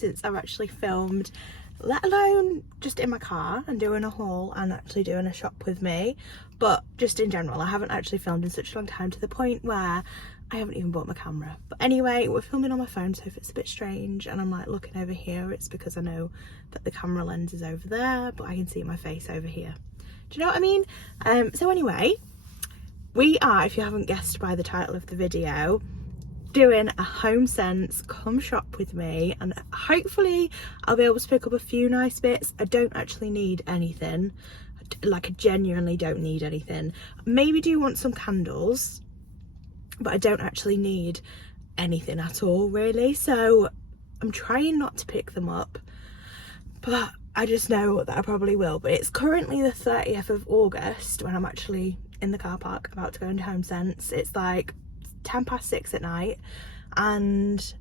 since I've actually filmed, let alone just in my car and doing a haul and actually doing a shop with me, but just in general I haven't actually filmed in such a long time, to the point where I haven't even bought my camera. But anyway, we're filming on my phone, so if it's a bit strange and I'm like looking over here, it's because I know that the camera lens is over there, but I can see my face over here. Do you know what I mean? So anyway, we are, if you haven't guessed by the title of the video, doing a Homesense come shop with me, and hopefully I'll be able to pick up a few nice bits. I don't actually need anything, like I genuinely don't need anything. Maybe do want some candles, but I don't actually need anything at all really, so I'm trying not to pick them up, but I just know that I probably will. But it's currently the 30th of August when I'm actually in the car park about to go into Homesense. It's like 6:10 at night, and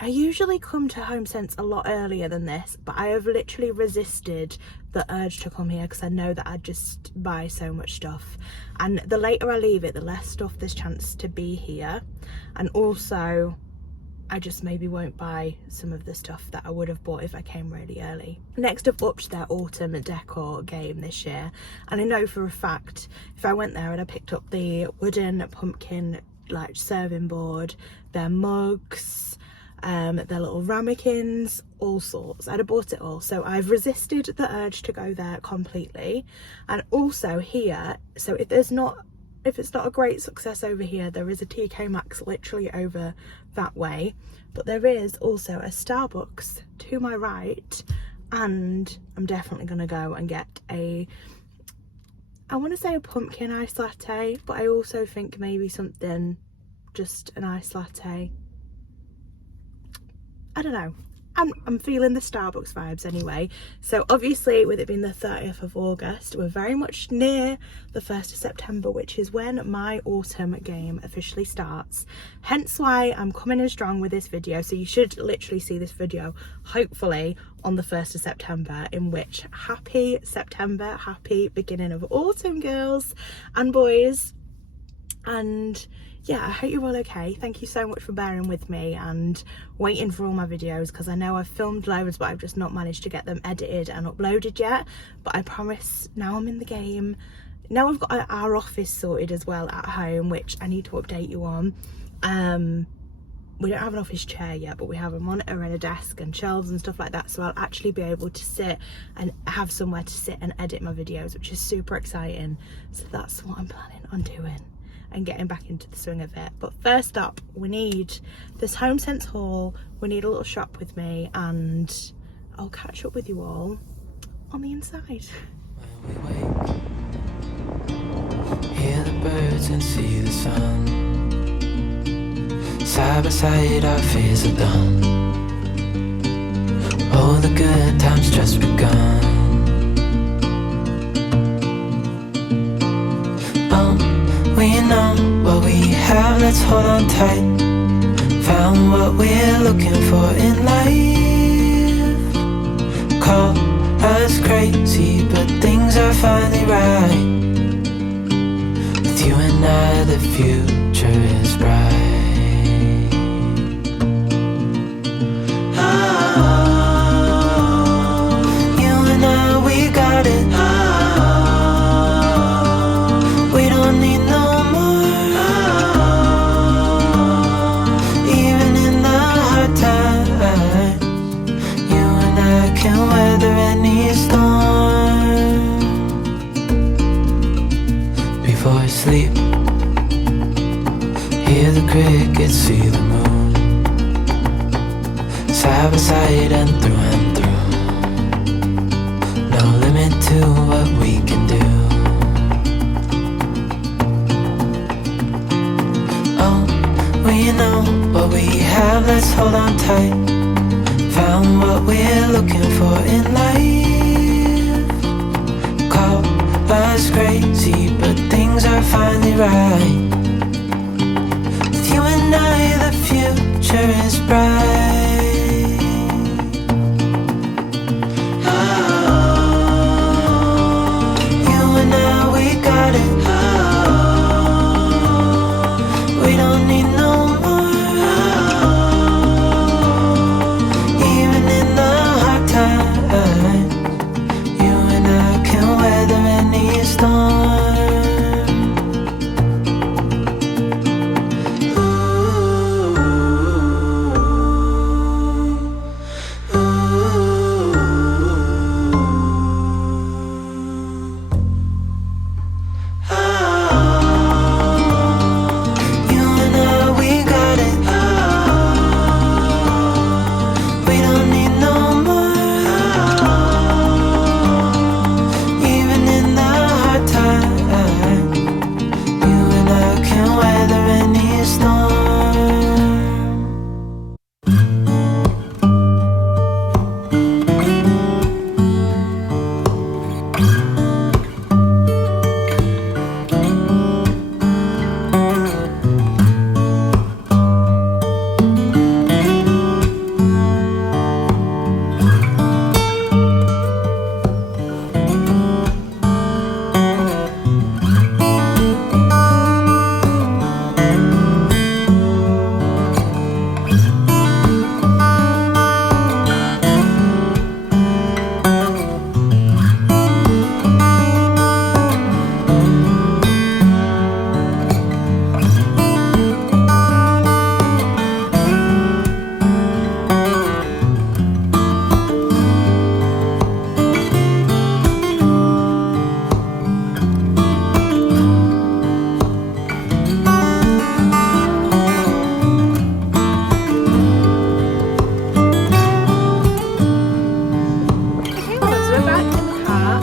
I usually come to Homesense a lot earlier than this, but I have literally resisted the urge to come here because I know that I'd just buy so much stuff, and the later I leave it, the less stuff there's chance to be here, and also I just maybe won't buy some of the stuff that I would have bought if I came really early. Next, I've upped their autumn decor game this year, and I know for a fact if I went there and I picked up the wooden pumpkin like serving board, their mugs, their little ramekins, all sorts, I'd have bought it all. So I've resisted the urge to go there completely. And also here, so if it's not a great success over here, there is a TK Maxx literally over that way, but there is also a Starbucks to my right, and I'm definitely gonna go and get I want to say a pumpkin iced latte, but I also think maybe something, just an iced latte. I don't know. I'm feeling the Starbucks vibes anyway. So obviously, with it being the 30th of August, we're very much near the 1st of September, which is when my autumn game officially starts. Hence why I'm coming in strong with this video. So you should literally see this video, hopefully, on the 1st of September, in which happy September, happy beginning of autumn, girls and boys. And yeah, I hope you're all okay. Thank you so much for bearing with me and waiting for all my videos, because I know I've filmed loads but I've just not managed to get them edited and uploaded yet. But I promise, now I'm in the game. Now I've got our office sorted as well at home, which I need to update you on. We don't have an office chair yet, but we have a monitor and a desk and shelves and stuff like that, so I'll actually be able to sit and have somewhere to sit and edit my videos, which is super exciting. So that's what I'm planning on doing and getting back into the swing of it. But first up, we need this Homesense haul, we need a little shop with me, and I'll catch up with you all on the inside. When we wake, hear the birds and see the sun. Side by side our fears are done. All the good times just begun. We know what we have, let's hold on tight. Found what we're looking for in life. Call us crazy, but things are finally right. With you and I, the future is bright. Oh, you and I, we got it. We don't need no can weather any storm. Before I sleep, hear the crickets, see the moon. Side by side and through. No limit to what we can do. Oh, we know what we have, let's hold on tight. Found what we're looking for in life. Call us crazy, but things are finally right. With you and I, the future is bright. Oh, you and I, we got it. Oh, we don't need no more.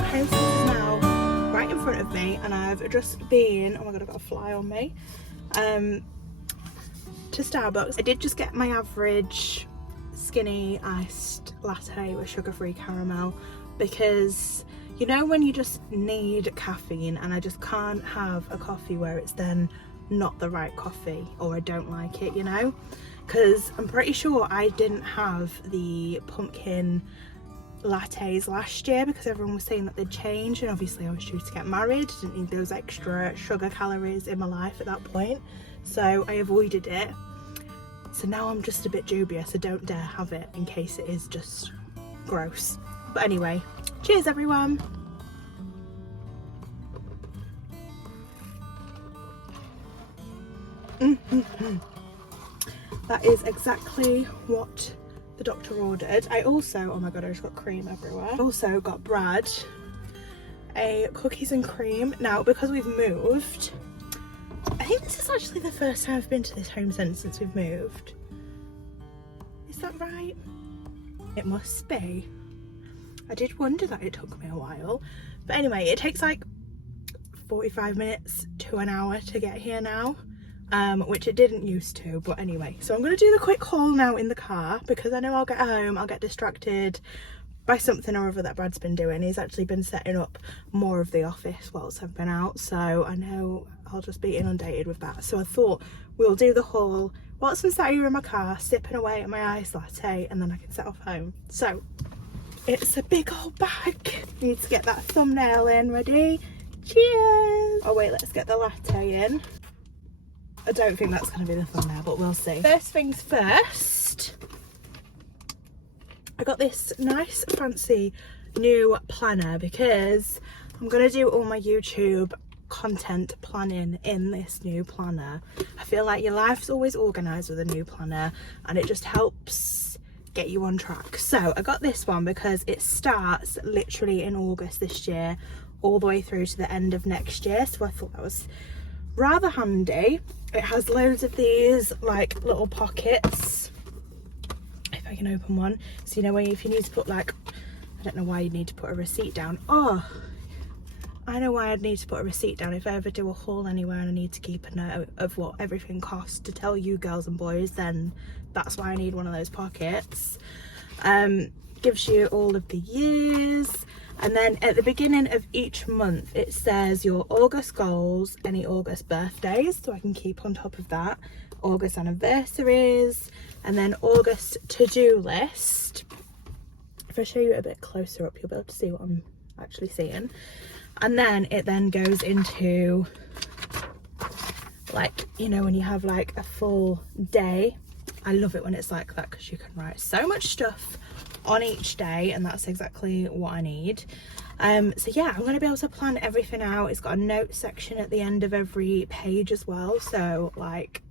Homesense is now right in front of me, and I've just been, oh my god, I've got a fly on me, to Starbucks. I did just get my average skinny iced latte with sugar-free caramel, because you know when you just need caffeine, and I just can't have a coffee where it's then not the right coffee, or I don't like it, you know, because I'm pretty sure I didn't have the pumpkin lattes last year because everyone was saying that they'd changed, and obviously I was due to get married, didn't need those extra sugar calories in my life at that point, so I avoided it. So now I'm just a bit dubious. I don't dare have it in case it is just gross. But anyway, cheers everyone. That is exactly what the doctor ordered. I also, oh my god, I just got cream everywhere. I also got Brad a cookies and cream. Now, because we've moved, I think this is actually the first time I've been to this Homesense since we've moved. Is that right? It must be. I did wonder that it took me a while. But anyway, it takes like 45 minutes to an hour to get here now. Which it didn't used to, but anyway. So I'm going to do the quick haul now in the car, because I know I'll get home, I'll get distracted by something or other that Brad's been doing. He's actually been setting up more of the office whilst I've been out, so I know I'll just be inundated with that. So I thought we'll do the haul whilst I'm sat here in my car, sipping away at my iced latte, and then I can set off home. So it's a big old bag. Need to get that thumbnail in. Ready? Cheers! Oh wait, let's get the latte in. I don't think that's going to be the thumbnail, but we'll see. First things first, I got this nice fancy new planner because I'm going to do all my YouTube content planning in this new planner. I feel like your life's always organised with a new planner, and it just helps get you on track. So I got this one because it starts literally in August this year all the way through to the end of next year, so I thought that was rather handy. It has loads of these like little pockets, if I can open one, so you know where if you need to put, like, I don't know why you need to put a receipt down. Oh, I know why I'd need to put a receipt down if I ever do a haul anywhere and I need to keep a note of what everything costs to tell you girls and boys, then that's why I need one of those pockets. Gives you all of the years, and then at the beginning of each month it says your August goals, any August birthdays, so I can keep on top of that, August anniversaries, and then August to-do list. If I show you a bit closer up, you'll be able to see what I'm actually seeing. And then it then goes into, like, you know, when you have like a full day. I love it when it's like that because you can write so much stuff on each day, and that's exactly what I need. So yeah, I'm going to be able to plan everything out. It's got a note section at the end of every page as well, so like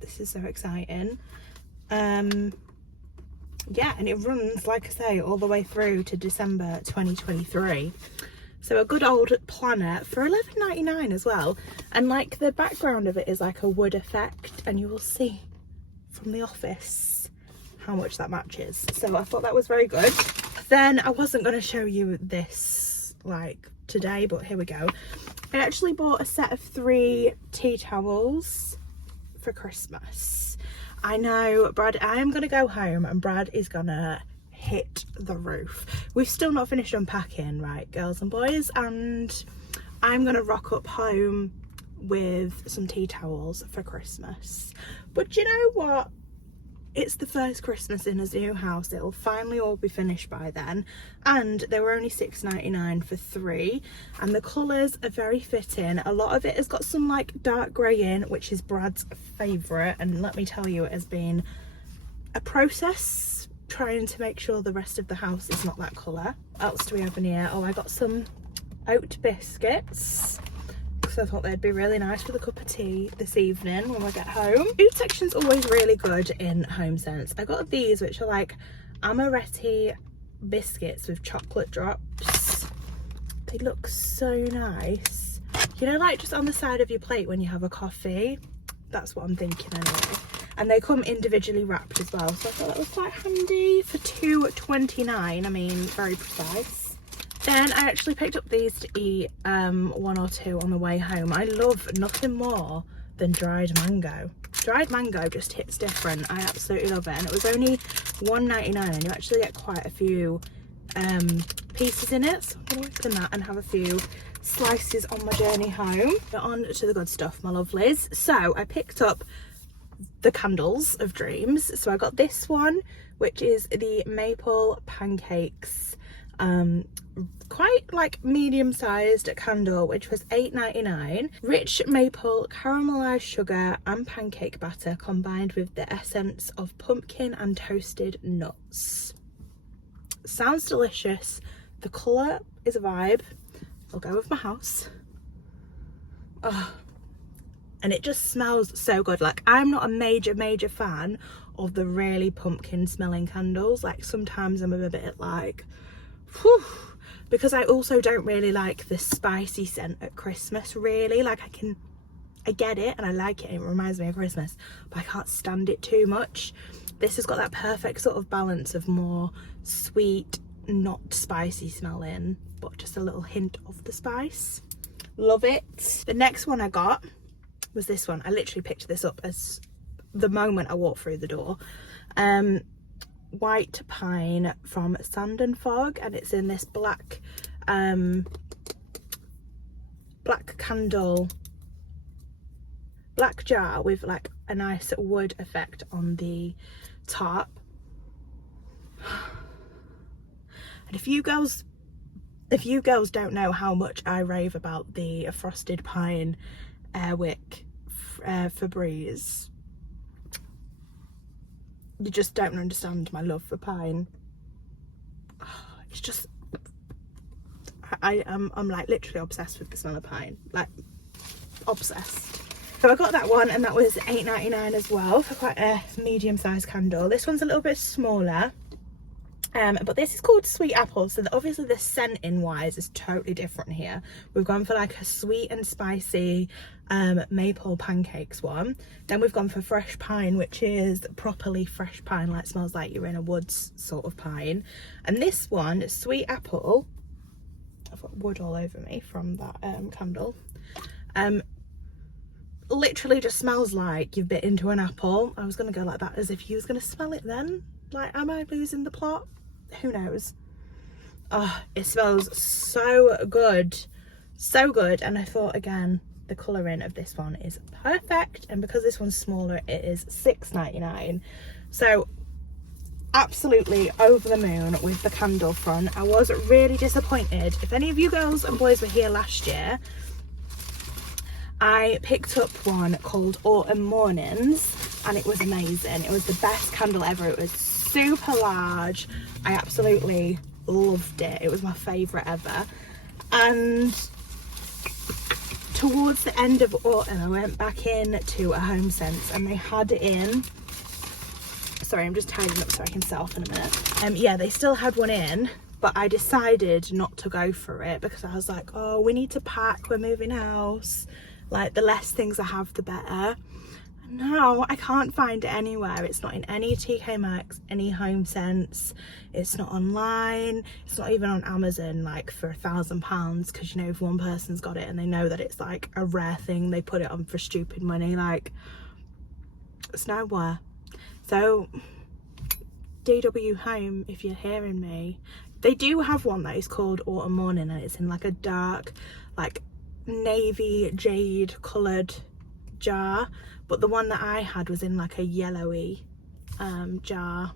this is so exciting. Yeah, and it runs, like I say, all the way through to December 2023. So a good old planner for £11.99 as well, and like the background of it is like a wood effect, and you will see from the office how much that matches. So I thought that was very good. Then I wasn't going to show you this like today, but here we go. I actually bought a set of 3 tea towels for Christmas. I know Brad, I am going to go home and Brad is gonna hit the roof. We've still not finished unpacking, right, girls and boys, and I'm gonna rock up home with some tea towels for Christmas. But you know what? It's the first Christmas in his new house. It'll finally all be finished by then. And they were only £6.99 for 3. And the colours are very fitting. A lot of it has got some like dark grey in, which is Brad's favourite. And let me tell you, it has been a process trying to make sure the rest of the house is not that colour. What else do we have in here? Oh, I got some oat biscuits, because I thought they'd be really nice with a cup of tea this evening when we get home. Food section's always really good in Homesense. I got these, which are like amaretti biscuits with chocolate drops. They look so nice. You know, like just on the side of your plate when you have a coffee. That's what I'm thinking anyway. And they come individually wrapped as well, so I thought that was quite handy for £2.29. I mean, very precise. Then I actually picked up these to eat one or two on the way home. I love nothing more than dried mango. Dried mango just hits different. I absolutely love it, and it was only $1.99, and you actually get quite a few pieces in it. So I'm gonna open that and have a few slices on my journey home. On to the good stuff, my lovelies. So I picked up the candles of dreams. So I got this one, which is the maple pancakes, quite like medium-sized candle, which was $8.99. Rich maple caramelized sugar and pancake batter combined with the essence of pumpkin and toasted nuts. Sounds delicious. The colour is a vibe. I'll go with my house. Oh, and it just smells so good. Like, I'm not a major fan of the really pumpkin smelling candles. Like, sometimes I'm a bit like, whew, because I also don't really like the spicy scent at Christmas, really. Like, I get it and I like it, it reminds me of Christmas, but I can't stand it too much. This has got that perfect sort of balance of more sweet, not spicy smelling, but just a little hint of the spice. Love it. The next one I got was this one. I literally picked this up as the moment I walked through the door. White pine from Sand and Fog, and it's in this black candle, black jar with like a nice wood effect on the top. And if you girls don't know how much I rave about the frosted pine Airwick Febreze, you just don't understand my love for pine. It's just, I'm like literally obsessed with the smell of pine, like obsessed. So I got that one, and that was $8.99 as well for quite a medium-sized candle. This one's a little bit smaller, but this is called Sweet Apple, so obviously the scenting wise is totally different here. We've gone for like a sweet and spicy maple pancakes one. Then we've gone for fresh pine, which is properly fresh pine, like smells like you're in a woods sort of pine. And this one, Sweet Apple, I've got wood all over me from that candle, literally just smells like you've bit into an apple. I was gonna go like that, as if you was gonna smell it then. Like, am I losing the plot? Who knows? Oh, it smells so good, so good. And I thought, again, the colouring of this one is perfect, and because this one's smaller, it is $6.99. So absolutely over the moon with the candle front. I was really disappointed. If any of you girls and boys were here last year, I picked up one called Autumn Mornings, and it was amazing. It was the best candle ever. It was super large. I absolutely loved it. It was my favourite ever. And towards the end of autumn, I went back in to a Homesense, and they had it in. Sorry, I'm just tidying up so I can set off in a minute. Yeah, they still had one in, but I decided not to go for it because I was like, oh, we need to pack, we're moving house. Like, the less things I have, the better. No, I can't find it anywhere. It's not in any TK Maxx, any Homesense. It's not online. It's not even on Amazon, like for £1,000, because, you know, if one person's got it and they know that it's like a rare thing, they put it on for stupid money. Like, it's nowhere. So DW Home, if you're hearing me, they do have one that is called Autumn Morning, and it's in like a dark, like navy jade coloured jar, but the one that I had was in like a yellowy jar,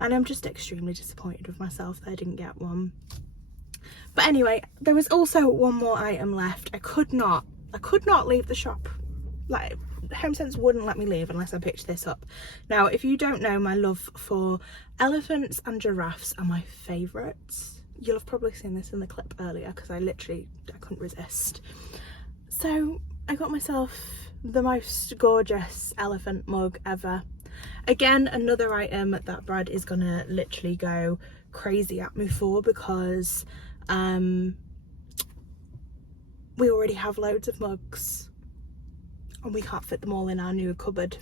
and I'm just extremely disappointed with myself that I didn't get one. But anyway, there was also one more item left. I could not leave the shop. Like, Homesense wouldn't let me leave unless I picked this up. Now, if you don't know, my love for elephants and giraffes are my favourites. You'll have probably seen this in the clip earlier because I couldn't resist. So I got myself the most gorgeous elephant mug ever. Again, another item that Brad is gonna literally go crazy at me for, because we already have loads of mugs and we can't fit them all in our new cupboard.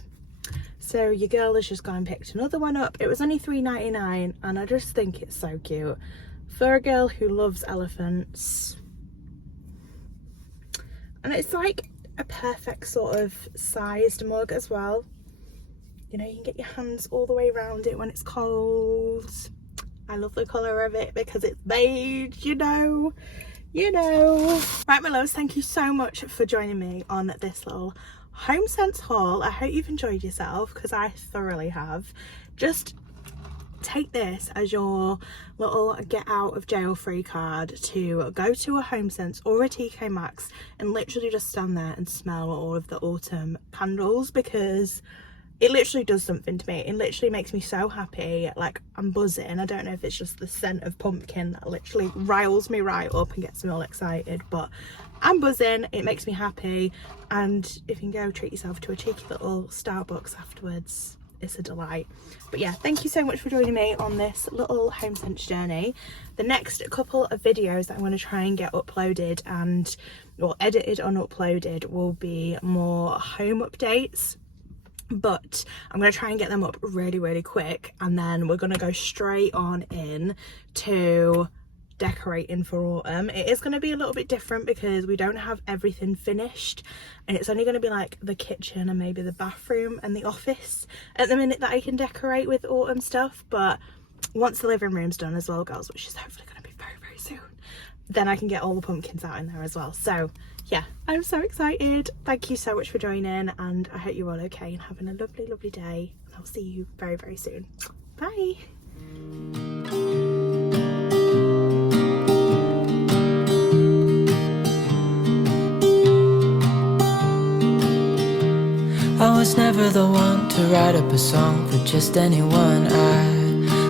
So your girl has just gone and picked another one up. It was only $3.99, and I just think it's so cute. for a girl who loves elephants. And it's like a perfect sort of sized mug as well. You know, you can get your hands all the way around it when it's cold. I love the colour of it because it's beige, you know. Right, my loves, thank you so much for joining me on this little Homesense haul. I hope you've enjoyed yourself, because I thoroughly have. Just take this as your little get out of jail free card to go to a Homesense or a TK Maxx and literally just stand there and smell all of the autumn candles, because it literally does something to me. It literally makes me so happy. Like, I'm buzzing. I don't know if it's just the scent of pumpkin that literally riles me right up and gets me all excited, but I'm buzzing. It makes me happy. And if you can go treat yourself to a cheeky little Starbucks afterwards, it's a delight. But yeah, thank you so much for joining me on this little Homesense journey. The next couple of videos that I'm going to try and get uploaded and or edited and uploaded will be more home updates, but I'm going to try and get them up really quick, and then we're going to go straight on in to decorating for autumn. It is going to be a little bit different because we don't have everything finished, and it's only going to be like the kitchen and maybe the bathroom and the office at the minute that I can decorate with autumn stuff. But once the living room's done as well, girls, which is hopefully going to be very soon, then I can get all the pumpkins out in there as well. So yeah, I'm so excited. Thank you so much for joining, and I hope you're all okay and having a lovely day, and I'll see you very soon. Bye. I was never the one to write up a song for just anyone.